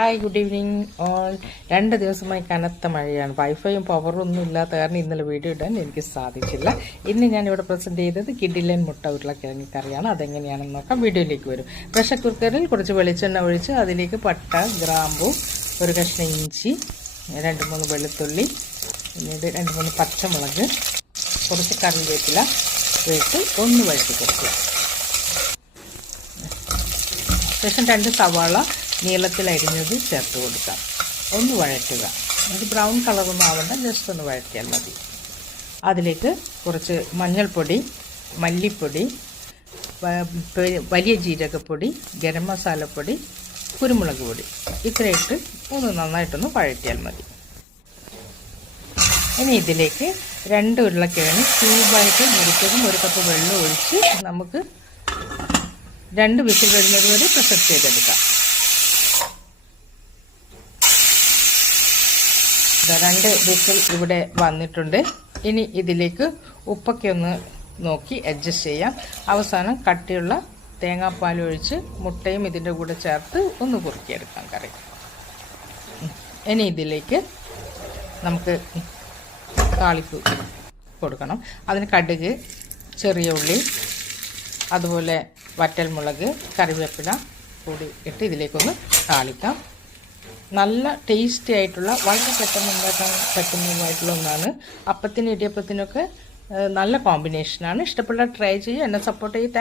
Hi good evening all രണ്ട് ദിവസമായി കനത്ത മഴയാണ്. വൈഫൈയും പവറും ഒന്നും ഇല്ലാത്ത കാരണം ഇന്നലെ വീഡിയോ ഇടാൻ എനിക്ക് സാധിച്ചില്ല. ഇന്ന് ഞാനിവിടെ പ്രസന്റ് ചെയ്തത് കിഡിലൻ മുട്ട ഉരുളക്കിഴങ്ങി കറിയാണ്. അതെങ്ങനെയാണെന്ന് നോക്കാം. വീഡിയോയിലേക്ക് വരും. പ്രഷർ കുക്കറിൽ കുറച്ച് വെളിച്ചെണ്ണ ഒഴിച്ച് അതിലേക്ക് പട്ട ഗ്രാമ്പു ഒരു കഷ്ണം ഇഞ്ചി രണ്ട് മൂന്ന് വെളുത്തുള്ളി പിന്നീട് രണ്ട് മൂന്ന് പച്ചമുളക് കുറച്ച് കറിവേപ്പില ഇട്ട് ഒന്ന് വഴറ്റി കൊടുക്കുക. ശേഷം രണ്ട് സവാള നീളത്തിൽ അരിഞ്ഞത് ചേർത്ത് കൊടുക്കാം. ഒന്ന് വഴറ്റുക. അത് ബ്രൗൺ കളറൊന്നും ആവണ്ട ജസ്റ്റ് ഒന്ന് വഴറ്റിയാൽ മതി. അതിലേക്ക് കുറച്ച് മഞ്ഞൾപ്പൊടി മല്ലിപ്പൊടി വലിയ ജീരകപ്പൊടി ഗരം മസാലപ്പൊടി കുരുമുളക് പൊടി. ഇത്രയിട്ട് ഒന്ന് നന്നായിട്ടൊന്ന് വഴറ്റിയാൽ മതി. ഇനി ഇതിലേക്ക് രണ്ട് ഉരുളക്കിഴങ്ങ് ക്യൂബായിട്ട് മുറിച്ചതും ഒരു കപ്പ് വെള്ളം ഒഴിച്ച് നമുക്ക് രണ്ട് വിസിൽ വരുന്നത് വരെ പ്രസക്ട് ചെയ്തെടുക്കാം. രണ്ട് വിസിൽ ഇവിടെ വന്നിട്ടുണ്ട്. ഇനി ഇതിലേക്ക് ഉപ്പൊക്കെ ഒന്ന് നോക്കി അഡ്ജസ്റ്റ് ചെയ്യാം. അവസാനം കട്ടിയുള്ള തേങ്ങാപ്പാൽ ഒഴിച്ച് മുട്ടയും ഇതിന്റെ കൂടെ ചേർത്ത് ഒന്ന് കുറുക്കിയെടുക്കാം കറി. ഇനി ഇതിലേക്ക് നമുക്ക് താളിപ്പ് കൊടുക്കണം. അതിന് കടുക് ചെറിയ ഉള്ളി അതുപോലെ വറ്റൽമുളക് കറിവേപ്പില കൂടി ഇട്ട് ഇതിലേക്കൊന്ന് താളിക്കാം. നല്ല ടേസ്റ്റി ആയിട്ടുള്ള വളരെ പെട്ടെന്ന് ഉണ്ടാക്കാൻ പറ്റുന്നതുമായിട്ടുള്ള ഒന്നാണ്. അപ്പത്തിനും ഇടിയപ്പത്തിനൊക്കെ നല്ല കോമ്പിനേഷനാണ് ഇഷ്ടപ്പെട്ട ട്രൈ ചെയ്യുക എന്നെ സപ്പോർട്ട് ചെയ്യുക